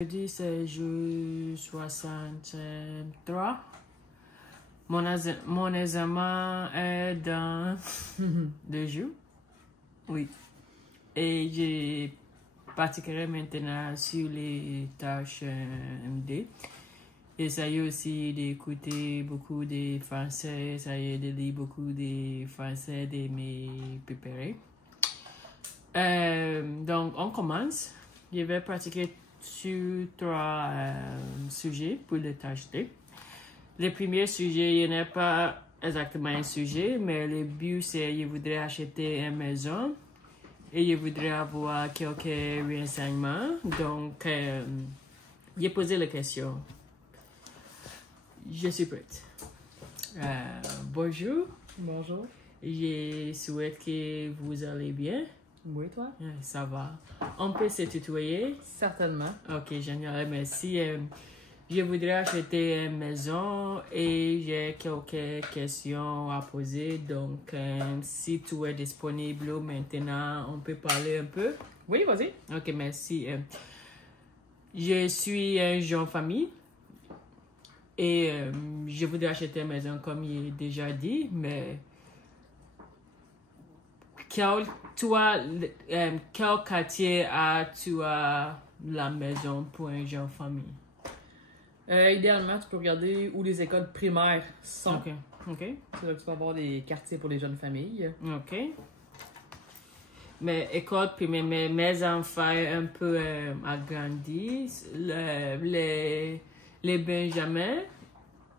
Aujourd'hui, c'est jour 63. Mon examen est dans 2 jours. Oui. Et je pratiquerai maintenant sur les tâches MD. Et ça y est aussi d'écouter beaucoup de français, ça y est de lire beaucoup de français, de me préparer. Donc, on commence. Je vais pratiquer sur 3 sujets pour les tâches D. Le premier sujet, il n'est pas exactement un sujet, mais le but, c'est que je voudrais acheter une maison et je voudrais avoir quelques renseignements. Donc, j'ai posé la question. Je suis prête. Bonjour. Bonjour. Je souhaite que vous allez bien. Oui, toi? Ça va. On peut se tutoyer? Certainement. Ok, génial, merci. Je voudrais acheter une maison et j'ai quelques questions à poser. Donc, si tu es disponible maintenant, on peut parler un peu? Oui, vas-y. Ok, merci. Je suis une jeune famille et je voudrais acheter une maison comme il est déjà dit, mais quel quartier as-tu à la maison pour une jeune famille? Idéalement, tu peux regarder où les écoles primaires sont. Ok. C'est là que tu peux avoir des quartiers pour les jeunes familles. Ok. Mais école primaire, mes enfants un peu agrandis, les Benjamins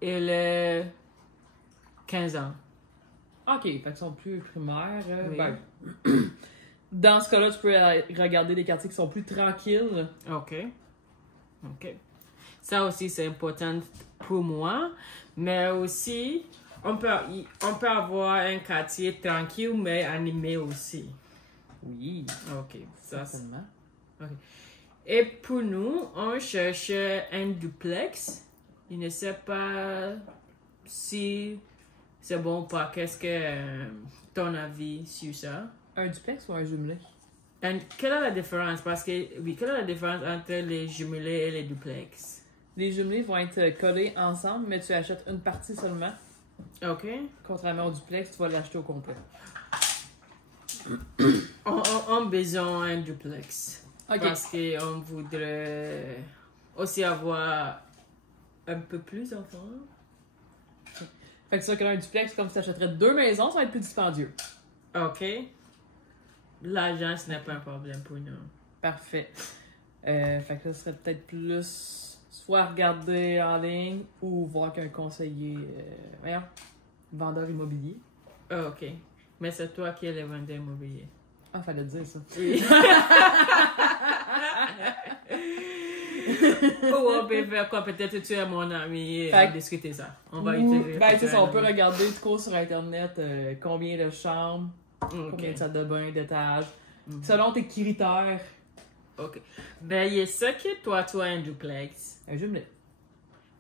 et les 15 ans. OK, fait qu'ils sont plus primaires. Oui. Dans ce cas-là, tu peux regarder des quartiers qui sont plus tranquilles. Ok. Ça aussi, c'est important pour moi. Mais aussi, on peut avoir un quartier tranquille, mais animé aussi. Oui. Ok. Ça, Certainement. okay. Et pour nous, on cherche un duplex. Je ne sais pas si c'est bon ou pas. Qu'est-ce que ton avis sur ça? Un duplex ou un jumelé? Quelle est la différence? Parce que, oui, quelle est la différence entre les jumelés et les duplex? Les jumelés vont être collés ensemble, mais tu achètes une partie seulement. Ok. Contrairement au duplex, tu vas l'acheter au complet. On a besoin d'un duplex. Ok. Parce qu'on voudrait aussi avoir un peu plus d'enfants. Fait que ça, que là, un duplex, comme si tu achèterais 2 maisons, ça va être plus dispendieux. Ok. L'argent, ce n'est pas un problème pour nous. Parfait. Fait que là, ce serait peut-être plus soit regarder en ligne ou voir qu'un conseiller, vendeur immobilier. Ok. Mais c'est toi qui es le vendeur immobilier. Ah, fallait dire ça. Oui. Ou on peut faire quoi? Peut-être tu es mon ami et on va discuter ça. On va utiliser. Ben, c'est ça, on peut regarder, tu cours sur Internet, combien de chambres, combien de salles de bain, d'étages, selon tes critères. Ok. Ben, il y a ça que toi, tu as un duplex. Un jumelé.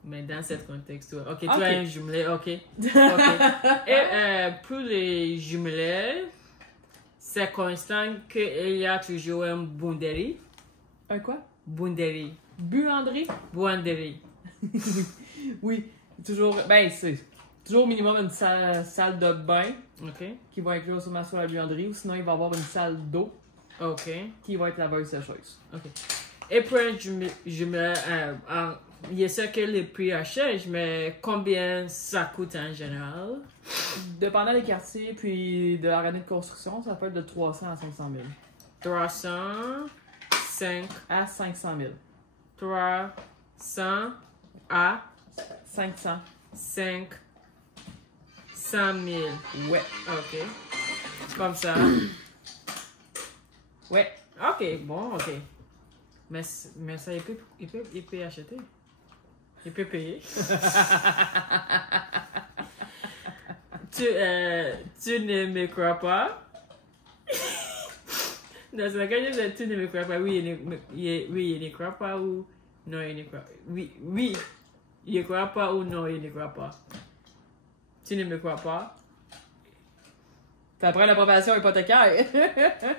Mais dans ce contexte, toi. Ok, tu Ok. as un jumelé, ok. Et pour les jumelés, c'est constant qu'il y a toujours un bonderie. Un quoi? Bonderie. Buanderie? Bonderie. Oui, toujours, ben, c'est toujours au minimum une salle de bain Ok. qui va inclure sûrement sur la buanderie, ou sinon il va y avoir une salle d'eau Ok. qui va être laveuse-sécheuse. Ok. Et pour un jumelé, il y a ça que le prix change, mais combien ça coûte en général? Dépendant des quartiers puis de leur année de construction, ça peut être de 300 à 500 000. 300, 5, À 500 000. 300 à 500. 500 000. Ouais. Ok. Comme ça. Ouais. Ok, bon, ok. Mais ça, il peut acheter. Il peut payer. Tu ne me crois pas? Non, c'est la question, tu ne me crois pas. Oui, il ne croit pas ou non, il ne croit pas. Oui, il ne croit pas ou non, il ne croit pas. Tu ne me crois pas? Ça prend l'approbation hypothécaire.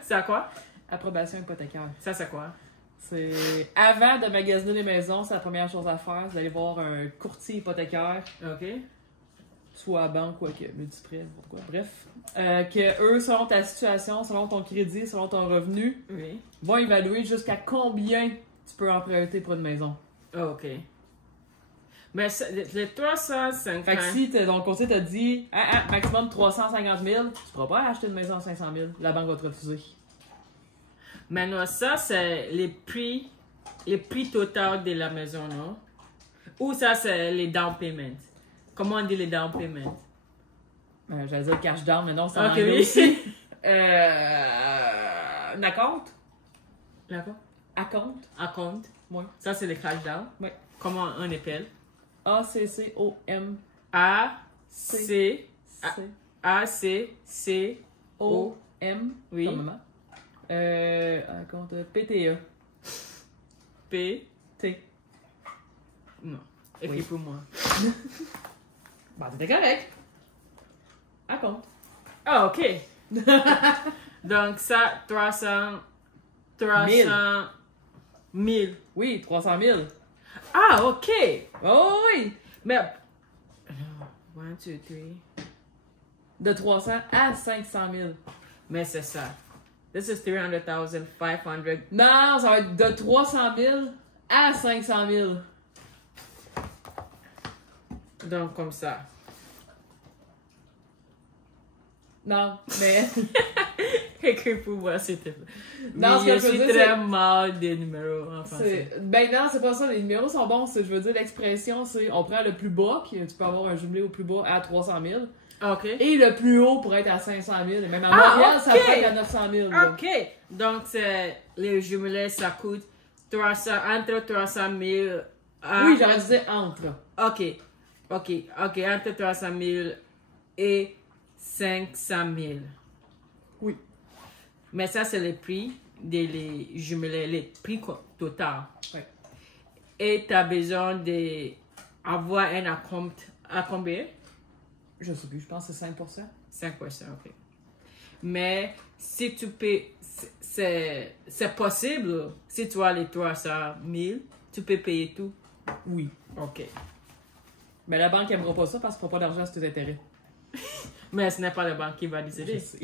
C'est à quoi? Approbation hypothécaire. Ça, c'est quoi? C'est avant de magasiner des maisons, c'est la première chose à faire, c'est d'aller voir un courtier hypothécaire, OK. soit à banque ou à multiprêt, pourquoi. Bref, que eux, selon ta situation, selon ton crédit, selon ton revenu, Oui. vont évaluer jusqu'à combien tu peux emprunter pour une maison. OK. Mais les 350... Fait que si ton conseiller t'a dit maximum 350 000, tu pourras pas acheter une maison à 500 000. La banque va te refuser. Maintenant, ça, c'est les prix total de la maison, non? Ou ça, c'est les down payments? Comment on dit les down payments? J'allais dire cash down, mais non, c'est en Ok, anglais oui. aussi. Un account? D'accord. Account? Account. Oui. Ça, c'est le cash down. Oui. Comment on appelle? A-C-C-O-M. A-C... C. A-C-C-O... O-M. Oui. Comme maman. Account P-T-E. P... T. Non. Écris Oui. pour moi. Bah, c'était correct. Account. Ah, OK. Donc, ça, 300... 1000. Oui, 300 000. Ah, OK. Oh oui! Mais... 1, 2, 3... De 300 à 500 000. Mais c'est ça. This is 300,000, 500. Non, ça va être de 300 000 à 500 000. Donc, comme ça. Non, mais... Écris pour moi, s'il te plaît. Non, Oui, ce que je je veux suis dire, très c'est- mal des numéros en français. Ben non, c'est pas ça. Les numéros sont bons. Je veux dire, l'expression, c'est on prend le plus bas, tu peux avoir un jumelé au plus bas à 300 000, OK. et le plus haut pour être à 500 000. Et même à Ah, Montréal, ça ok. peut être à 900 000. là. OK. Donc, les jumelés, ça coûte 300, entre 300 000 à... Oui, j'aurais dit entre. OK. Entre 300 000 et 500 000. Oui. Mais ça, c'est le prix des jumelés, les prix total. Ouais. Et tu as besoin d'avoir un acompte à combien? Je sais plus, je pense que c'est 5%. 5%, OK. Mais si tu peux, c'est possible, si tu as les 300 000, tu peux payer tout. Oui. OK. Mais la banque n'aimera pas ça parce qu'il ne fera pas d'argent sur tes intérêts. Mais ce n'est pas la banque qui va Je décider. sais.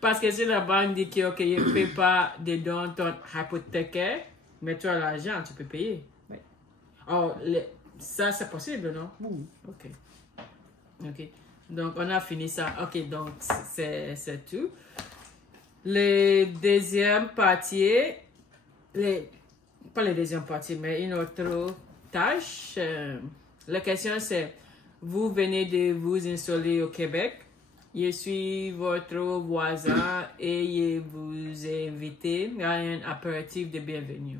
Parce que si la banque dit que, OK, il ne paye pas de dons ton hypothécaire, mais tu as l'argent, tu peux payer. Oui. Oh, ça, c'est possible, non? Oui. OK. OK. Donc, on a fini ça. OK, donc, c'est tout. Le deuxième partie, pas le deuxième partie, mais une autre tâche. La question, c'est, vous venez de vous installer au Québec. Je suis votre voisin et je vous ai invité à un apéritif de bienvenue.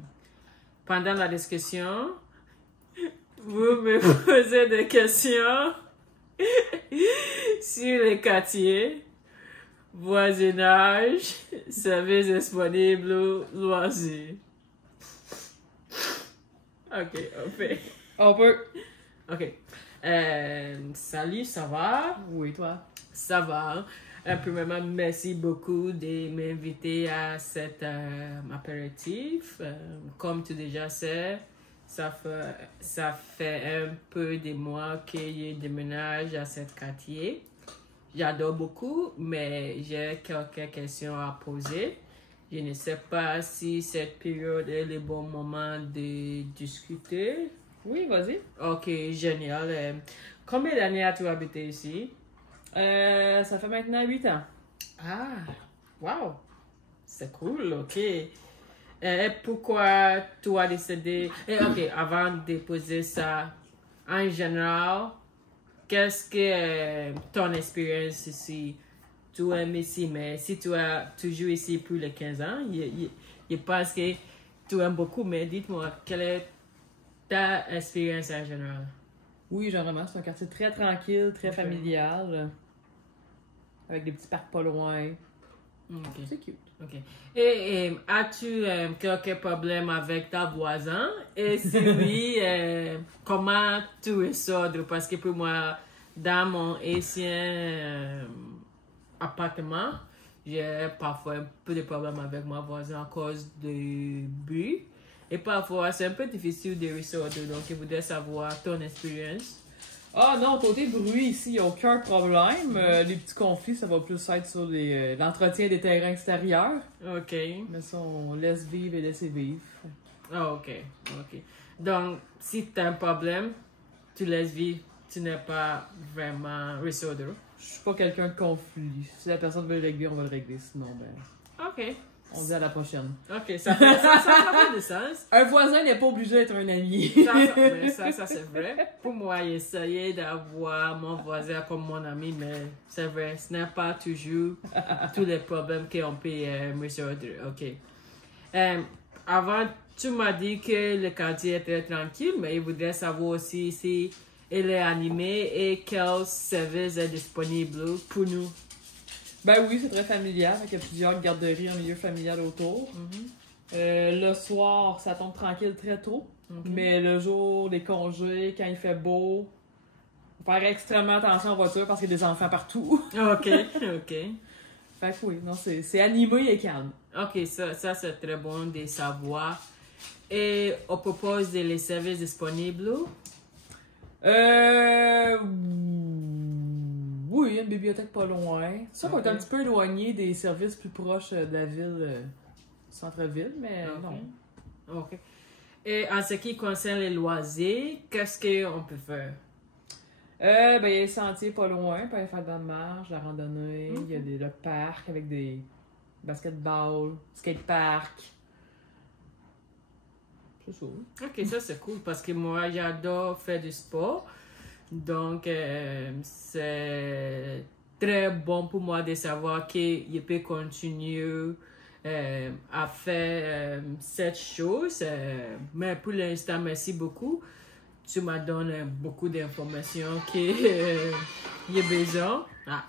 Pendant la discussion, vous me posez des questions sur le quartier, voisinage, services disponibles, loisirs. OK, on fait. On peut. OK. Salut, ça va? Oui, toi. Ça va. Premièrement, merci beaucoup de m'inviter à cet apéritif. Comme tu déjà sais, ça fait un peu de mois que je déménage à ce quartier. J'adore beaucoup, mais j'ai quelques questions à poser. Je ne sais pas si cette période est le bon moment de discuter. Oui, vas-y. Ok, génial. Combien d'années as-tu habité ici? Ça fait maintenant 8 ans. Ah, wow, c'est cool, ok. Et pourquoi tu as décidé... ok, avant de poser ça, en général, qu'est-ce que ton expérience ici? Tu aimes ici, mais si tu as toujours ici plus de 15 ans, je pense que tu aimes beaucoup, mais dites-moi, quelle est ta expérience en général? Oui, généralement, c'est un quartier très tranquille, très Ok. familial. Avec des petits parcs pas loin. Ok. C'est cute. Ok. Et as-tu quelques problèmes avec ta voisin? Et si oui, comment tu résoudre? Parce que pour moi, dans mon ancien appartement, j'ai parfois un peu de problèmes avec ma voisine à cause du bruit. Et parfois, c'est un peu difficile de résoudre. Donc, je voudrais savoir ton expérience. Ah non, côté bruit, ici, il n'y a aucun problème. Les petits conflits, ça va plus être sur l'entretien des terrains extérieurs. OK. Mais ça, on laisse vivre et laisser vivre. Ah, OK. OK. Donc, si tu as un problème, tu laisses vivre. Tu n'es pas vraiment résoudre. Je suis pas quelqu'un de conflit. Si la personne veut le régler, on va le régler. Sinon, ben, OK. on dit à la prochaine. OK, ça fait du sens. Un voisin n'est pas obligé d'être un ami. Ça c'est vrai. Pour moi, j'essayais d'avoir mon voisin comme mon ami, mais c'est vrai, ce n'est pas toujours tous les problèmes qu'on peut résoudre. OK. Avant, tu m'as dit que le quartier était tranquille, mais je voudrais savoir aussi si il est animé et quel service est disponible pour nous. Ben oui, c'est très familial. Il y a plusieurs garderies en milieu familial autour. Le soir, ça tombe tranquille très tôt. Mais le jour, les congés, quand il fait beau, faut faire extrêmement attention en voiture parce qu'il y a des enfants partout. OK, OK. Fait que oui, non, c'est animé et calme. OK, ça c'est très bon de savoir. Et on propose les services disponibles. Oui, il y a une bibliothèque pas loin. Ça va être un petit peu éloigné des services plus proches de la ville, centre-ville, mais non. OK. Et en ce qui concerne les loisirs, qu'est-ce qu'on peut faire? Ben, il y a les sentiers pas loin, pour aller faire de la marche, de la randonnée. Il y a le parc avec des basketball, skatepark. C'est ça. OK, ça c'est cool parce que moi j'adore faire du sport. Donc, c'est très bon pour moi de savoir que je peux continuer à faire cette chose. Mais pour l'instant, merci beaucoup. Tu m'as donné beaucoup d'informations que j'ai besoin. Ah.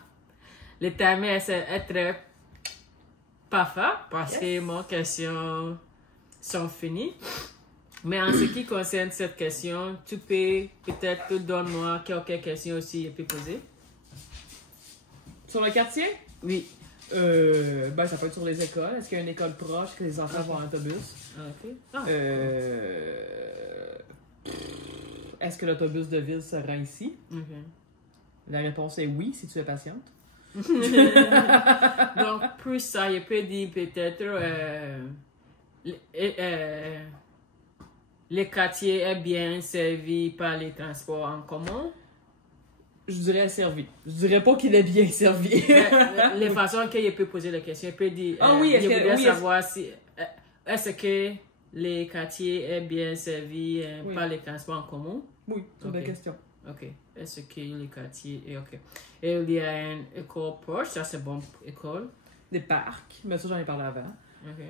Le timer est très parfait parce que mes questions sont finies. Mais en ce qui concerne cette question, tu peux peut-être donner-moi quelques questions aussi, je peux poser. Sur le quartier? Oui. Ben, ça peut être sur les écoles. Est-ce qu'il y a une école proche que les enfants vont en autobus? OK. Ah. Est-ce que l'autobus de ville se rend ici? La réponse est oui, si tu es patiente. Donc, pour ça, je peux dire peut-être le quartier est bien servi par les transports en commun. Je dirais servi. Je dirais pas qu'il est bien servi. Les façons que je peux poser la question, je peux dire, oui, je voudrais savoir si, est-ce que le quartier est bien servi par les transports en commun? Oui, c'est une question. OK. Est-ce que le quartier est OK? Et il y a une école proche, ça c'est bon école. Des parcs, mais ça j'en ai parlé avant. OK.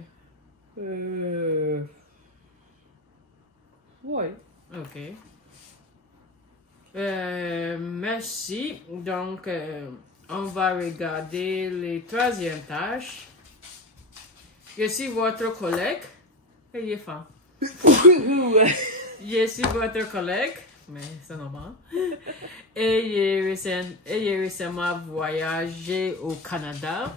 Ouais. OK. Merci. Donc, on va regarder les troisième tâches. Je suis votre collègue. Il est fin. Je suis votre collègue, mais c'est normal. Et j'ai récemment voyagé au Canada.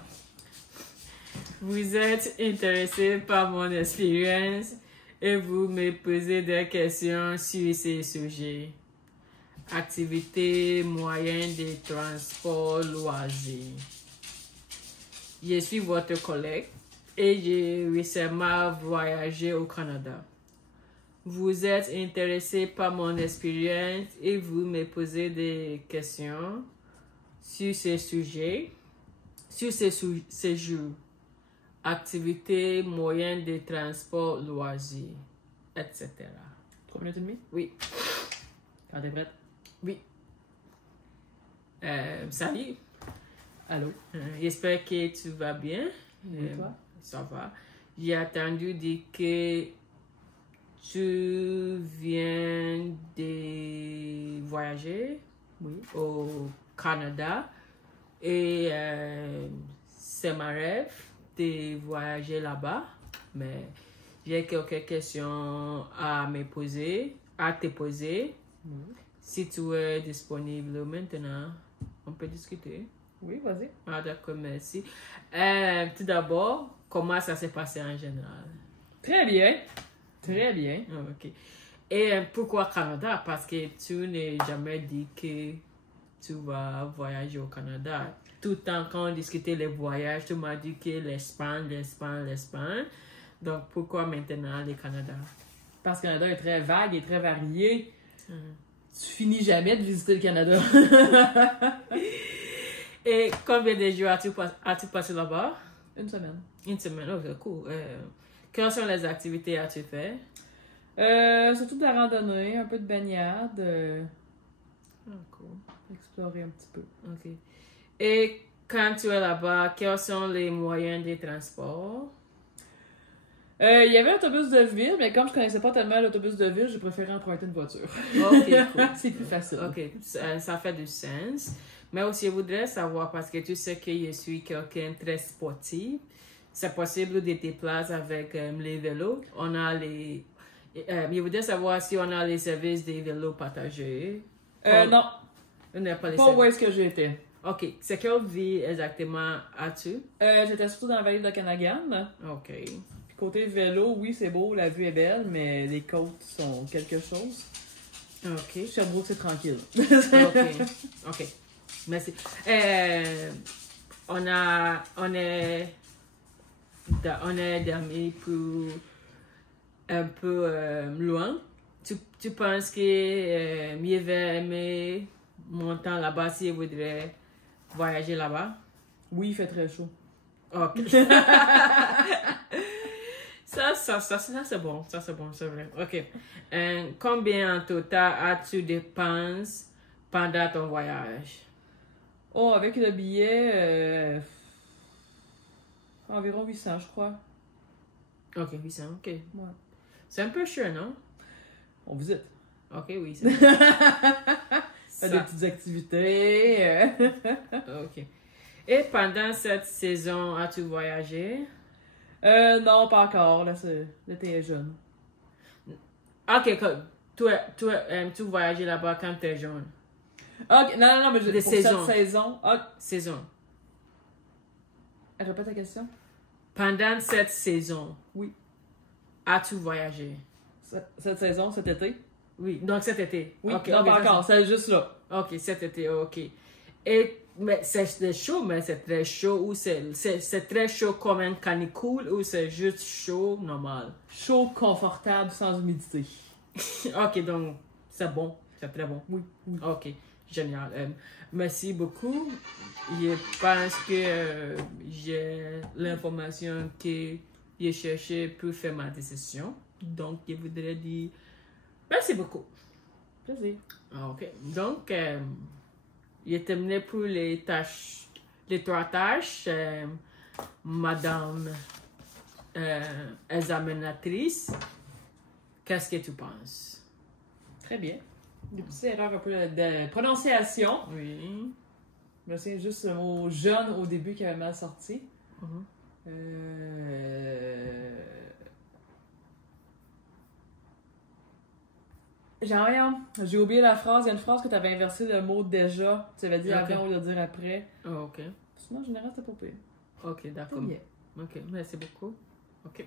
Vous êtes intéressé par mon expérience et vous me posez des questions sur ces sujets. Activités, moyens de transport, loisirs. Je suis votre collègue et j'ai récemment voyagé au Canada. Vous êtes intéressé par mon expérience et vous me posez des questions sur ces sujets, sur ces séjours. Activités, moyens de transport, loisirs, etc. 3 minutes et demie? Oui. Quand t'es prête? Oui. Salut. Allô? J'espère que tu vas bien. Et toi? Ça va. J'ai entendu dire que tu viens de voyager au Canada et c'est ma rêve de voyager là-bas, mais j'ai quelques questions à te poser. Si tu es disponible maintenant, on peut discuter. Oui, vas-y. Ah, d'accord, merci. Tout d'abord, comment ça s'est passé en général? Très bien. Très bien. Ah, ok. Et pourquoi Canada? Parce que tu n'as jamais dit que tu vas voyager au Canada. Tout le temps, quand on discutait les voyages, tu m'as dit que l'Espagne. Donc, pourquoi maintenant le Canada? Parce que le Canada est très vague et très varié. Mhm. Tu finis jamais de visiter le Canada. Et combien de jours as-tu passé là-bas? Une semaine. Une semaine, ok, cool. Quelles sont les activités as-tu fait? Surtout de la randonnée, un peu de baignade. Ah, cool. Explorer un petit peu. Ok. Et quand tu es là-bas, quels sont les moyens de transport? Il y avait l'autobus de ville, mais comme je connaissais pas tellement l'autobus de ville, j'ai préféré emprunter une voiture. Ok, cool. C'est plus facile. Ok, ça fait du sens. Mais aussi, je voudrais savoir, parce que tu sais que je suis quelqu'un de très sportif, c'est possible de te déplacer avec les vélos. On a les... je voudrais savoir si on a les services des vélos partagés. Non, On n'a pas les pas où est-ce que j'étais. Ok, c'est quelle ville exactement as-tu? J'étais surtout dans la vallée de Okanagan. Ok. Puis côté vélo, oui, c'est beau, la vue est belle, mais les côtes sont quelque chose. Ok. Sherbrooke, c'est tranquille. Ok. Ok. Merci. On est dormi pour un peu loin. Tu penses que mieux va aimer mon temps là-bas si je voudrais voyager là-bas? Oui, il fait très chaud. Ok. Ça c'est bon. Ça, c'est bon, c'est vrai. Ok. Combien en total as-tu dépensé pendant ton voyage? Oh, avec le billet, environ 800, je crois. Ok, 800, ok. Ouais. C'est un peu cher, non? On visite. Ok, oui, c'est vrai. Fait des petites activités. Ok. Et pendant cette saison, as-tu voyagé? Non, pas encore. Là, l'été est jeune. Ok, tu voyages là-bas quand tu es jeune. Ok, non, mais Des pour saisons. cette saison. Saison. Répète ta question. Pendant cette saison, Oui. as-tu voyagé? Cette saison, cet été? Oui, donc cet été. Oui, Ok, non, ok, pas ça, encore. C'est juste là. ok, cet été, ok. Et, mais c'est chaud, mais c'est très chaud ou c'est très chaud comme un canicule ou c'est juste chaud normal? Chaud, confortable, sans humidité. Ok, donc c'est bon, c'est très bon. Oui. Ok, génial. Merci beaucoup. Je pense que j'ai l'information que j'ai cherchée pour faire ma décision. Donc, je voudrais dire merci beaucoup. Plaisir. Ok, donc, j'ai terminé pour les trois tâches. Madame examinatrice, qu'est-ce que tu penses? Très bien. Des petites erreurs un peu de prononciation. Oui. Je me souviens juste le mot jeune au début qui avait mal sorti. Mhm. J'ai oublié la phrase. Il y a une phrase que tu avais inversé le mot déjà. Tu avais dit Ok. avant au lieu de dire après. Oh, ok. Sinon, en général, c'était pas pire. Ok, d'accord. Très bien. Ok, merci beaucoup. Ok.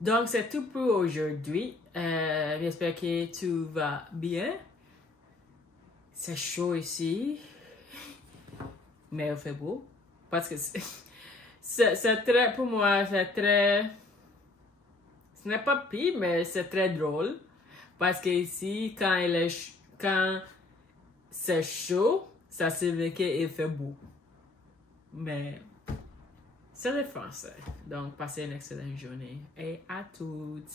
Donc, c'est tout pour aujourd'hui. J'espère que tu vas bien. C'est chaud ici. Mais il fait beau. Parce que c'est très, pour moi, c'est très... Ce n'est pas pire, mais c'est très drôle. Parce que ici, quand c'est chaud, ça signifie qu'il fait beau. Mais c'est le français. Donc, passez une excellente journée. Et à toutes.